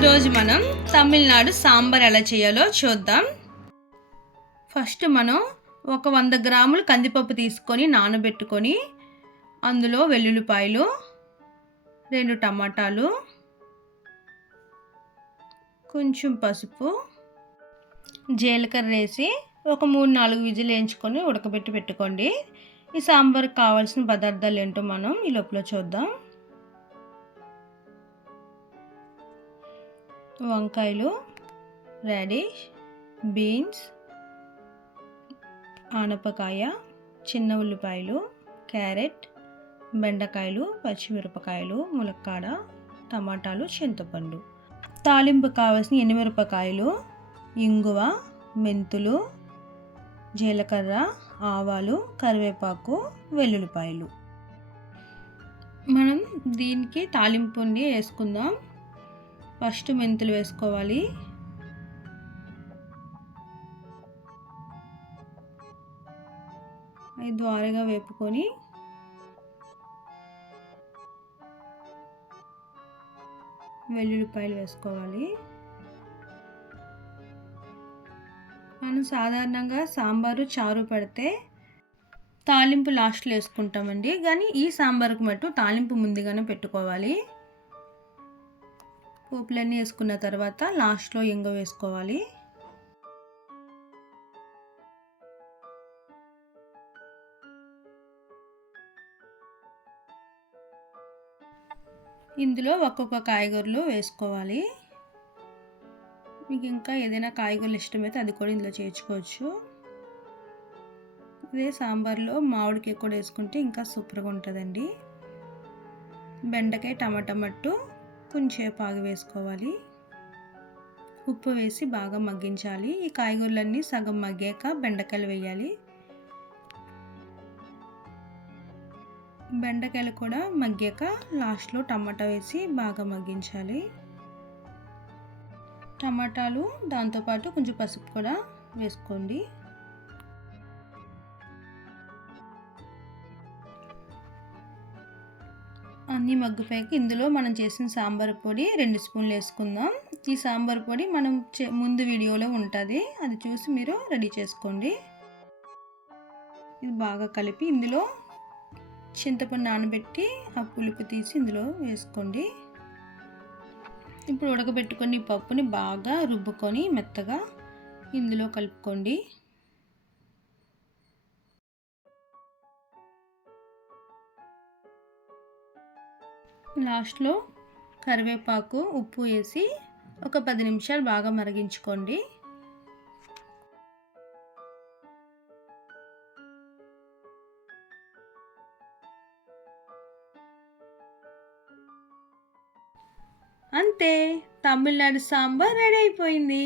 ఈరోజు మనం తమిళనాడు సాంబార్ ఎలా చేయాలో చూద్దాం. ఫస్ట్ మనం ఒక 100 గ్రాములు కందిపప్పు తీసుకొని నానబెట్టుకొని అందులో వెల్లుల్లిపాయలు, 2 టమాటాలు, కొంచెం పసుపు, జీలకర్ర వేసి ఒక 3-4 విజిల్ వేయించుకొని ఉడకబెట్టి పెట్టుకోండి. ఈ సాంబార్కి కావాల్సిన పదార్థాలు ఏంటో మనం ఈ లోపల చూద్దాం. వంకాయలు, రాడిష్, బీన్స్, ఆనపకాయ, చిన్న ఉల్లిపాయలు, క్యారెట్, బెండకాయలు, పచ్చిమిరపకాయలు, ములక్కాడ, టమాటాలు, చింతపండు. తాలింపు కావాల్సిన ఎండుమిరపకాయలు, ఇంగువ, మెంతులు, జీలకర్ర, ఆవాలు, కరివేపాకు, వెల్లుల్లిపాయలు. మనం దీనికి తాలింపుని వేసుకుందాం. ఫస్ట్ మెంతులు వేసుకోవాలి. అవి ద్వారగా వేపుకొని వెల్లుల్లిపాయలు వేసుకోవాలి. మనం సాధారణంగా సాంబారు చారు పెడితే తాలింపు లాస్ట్లో వేసుకుంటామండి, కానీ ఈ సాంబార్కి మట్టు తాలింపు ముందుగానే పెట్టుకోవాలి. పోపులన్నీ వేసుకున్న తర్వాత లాస్ట్లో ఇంగువ వేసుకోవాలి. ఇందులో ఒక్కొక్క కాయగూరలు వేసుకోవాలి. మీకు ఇంకా ఏదైనా కాయగూరలు ఇష్టమైతే అది కూడా ఇందులో చేర్చుకోవచ్చు. ఇదే సాంబార్లో మామిడికాయ కూడా వేసుకుంటే ఇంకా సూపర్గా ఉంటుందండి. బెండకాయ, టమాటా మట్టు కొంచెం ఆగి వేసుకోవాలి. ఉప్పు వేసి బాగా మగ్గించాలి. ఈ కాయగూరలన్నీ సగం మగ్గాక బెండకాయలు వేయాలి. బెండకాయలు కూడా మగ్గాక లాస్ట్లో టమాటా వేసి బాగా మగ్గించాలి. టమాటాలు దాంతోపాటు కొంచెం పసుపు కూడా వేసుకోండి. అన్నీ మగ్గిపోయాక ఇందులో మనం చేసిన సాంబార్ పొడి 2 స్పూన్లు వేసుకుందాం. ఈ సాంబార్ పొడి మనం ముందు వీడియోలో ఉంటుంది, అది చూసి మీరు రెడీ చేసుకోండి. ఇది బాగా కలిపి ఇందులో చింతపండు నానబెట్టి ఆ పులుపు తీసి ఇందులో వేసుకోండి. ఇప్పుడు ఉడకబెట్టుకొని పప్పుని బాగా రుబ్బుకొని మెత్తగా ఇందులో కలుపుకోండి. లాస్ట్లో కరివేపాకు, ఉప్పు వేసి ఒక 10 నిమిషాలు బాగా మరిగించుకోండి. అంతే, తమిళనాడు సాంబార్ రెడీ అయిపోయింది.